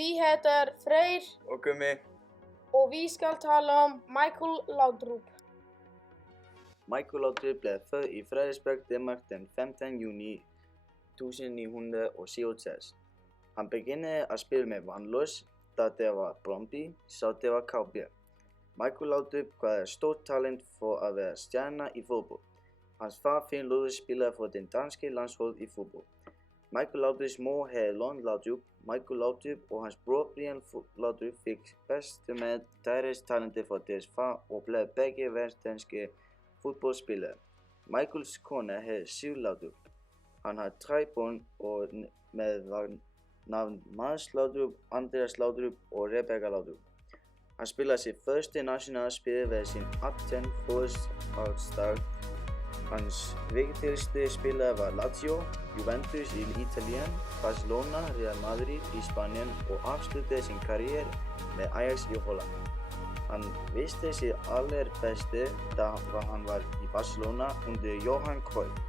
Vi heter Freyr og Gummi. og vi skal tale om Michael Laudrup. Michael Laudrup blev født i Frederiksberg, Danmark den 15. juni 1967. Han begyndte at spille med Vandløs, da det var Brøndby, så det var KB. Michael Laudrup havde stort talent for at være stjerner i fodbold. Hans far Finn Laudrup spiller for den danske landshold i fodbold. Michael Laudrups mor hed Lone Laudrup. Michael Laudrup og hans bror Brian Laudrup fik bedste med deres talenter for deres far og blev begge verdensdanske fodboldspillere. Michaels kone hed Siv Laudrup. Han har 3 børn med navn Mads Laudrup, Andreas Laudrup og Rebecca Laudrup. Han spiller sit første nationale spil ved sin 18 fødselsdag. Hans vigtigste spillere var Lazio, Juventus i Italien, Barcelona, Real Madrid i Spanien og afsluttede sin karriere med Ajax i Holland. Han viste sit allerbedste, da han var i Barcelona under Johan Cruyff.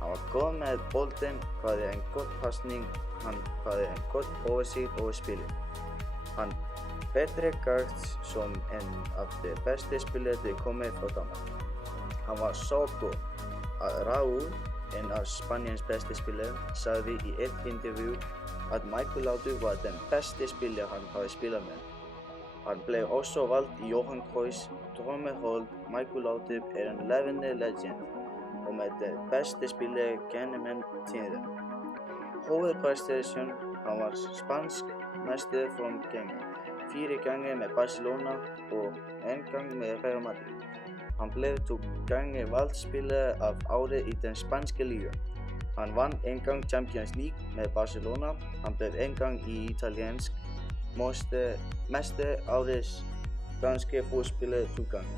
Han var god med bolden, havde en god pasning, han havde en god oversigt over spillet. Han betragtes som en af de bedste spillere, der kommer fra Danmark. Han var så god, at Raúl, en af Spaniens bedste spillere, sagde i et interview, at Michael Laudrup var den bedste spiller, han havde spillet med. Han blev også valgt i Johan Cruyffs drømmehold. Michael Laudrup er en levende legend, og med de bedste spillere gennem tiden. Hovedpræstation, han var spansk mester 4 gange med Barcelona og 1 gang med Real Madrid. Han blev 2 gange valgt spiller af året i den spanske liga. Han vandt 1 gang Champions League med Barcelona. Han blev 1 gang i italiensk mester årets danske fodspiller 2 gange.